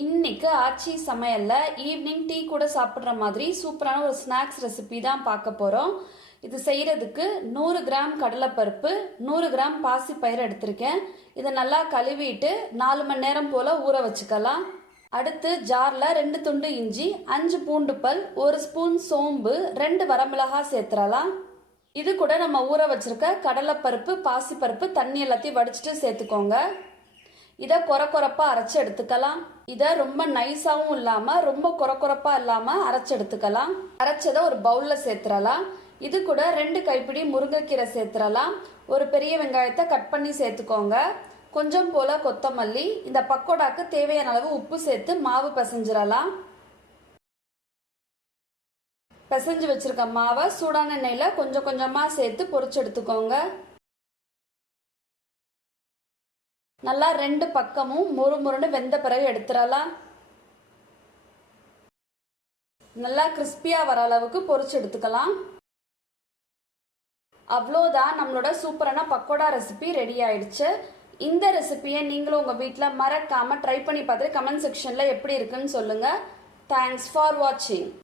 இன்னைக்கு ஆச்சி சமையல்ல evening tea கூட சாப்பிட்ற மாதிரி சூப்பரான ஒரு ஸ்நாக்ஸ் ரெசிபி தான் பார்க்க போறோம். இது செய்யறதுக்கு நூறு கிராம் கடலைப்பருப்பு நூறு கிராம் பாசிப்பயிறு எடுத்திருக்கேன். இதை நல்லா கழுவிட்டு நாலு மணி நேரம் போல ஊற வச்சுக்கலாம். அடுத்து ஜார்ல ரெண்டு துண்டு இஞ்சி அஞ்சு பூண்டு பல் ஒரு ஸ்பூன் சோம்பு ரெண்டு வரமிளகா சேர்த்துறலாம். இது கூட நம்ம ஊற வச்சிருக்க கடலைப்பருப்பு பாசிப்பருப்பு தண்ணி எல்லாத்தையும் வடிச்சிட்டு சேர்த்துக்கோங்க. இதை கொர கொரப்பா அரைச்சு எடுத்துக்கலாம். இதை ரொம்ப நைஸாவும் இல்லாம ரொம்ப கொர கொரப்பா இல்லாம அரைச்சு எடுத்துக்கலாம். அரைச்சதை ஒரு பவுல்ல சேர்த்துறலாம். இது கூட ரெண்டு கைப்பிடி முருங்கைக்கீரை சேர்த்துறலாம். ஒரு பெரிய வெங்காயத்தை கட் பண்ணி சேர்த்துக்கோங்க. கொஞ்சம் போல கொத்தமல்லி இந்த பக்கோடாக்கு தேவையான அளவு உப்பு சேர்த்து மாவு பிசைஞ்சிடலாம். பிசைஞ்சு வச்சிருக்க மாவை சூடான எண்ணெயில கொஞ்சம் கொஞ்சமா சேர்த்து பொறிச்சு எடுத்துக்கோங்க. நல்லா ரெண்டு பக்கமும் முறு முருன்னு வெந்த பிறகு எடுத்துடலாம். நல்லா கிறிஸ்பியா வர அளவுக்கு பொரிச்சு எடுத்துக்கலாம். அவ்வளோதான் நம்மளோட சூப்பரான பக்கோடா ரெசிபி ரெடி ஆயிடுச்சு. இந்த ரெசிபியை நீங்களும் உங்கள் வீட்டில் மறக்காமல் ட்ரை பண்ணி பார்த்துட்டு கமெண்ட் செக்ஷனில் எப்படி இருக்குன்னு சொல்லுங்கள் தேங்க்ஸ் ஃபார் வாட்சிங்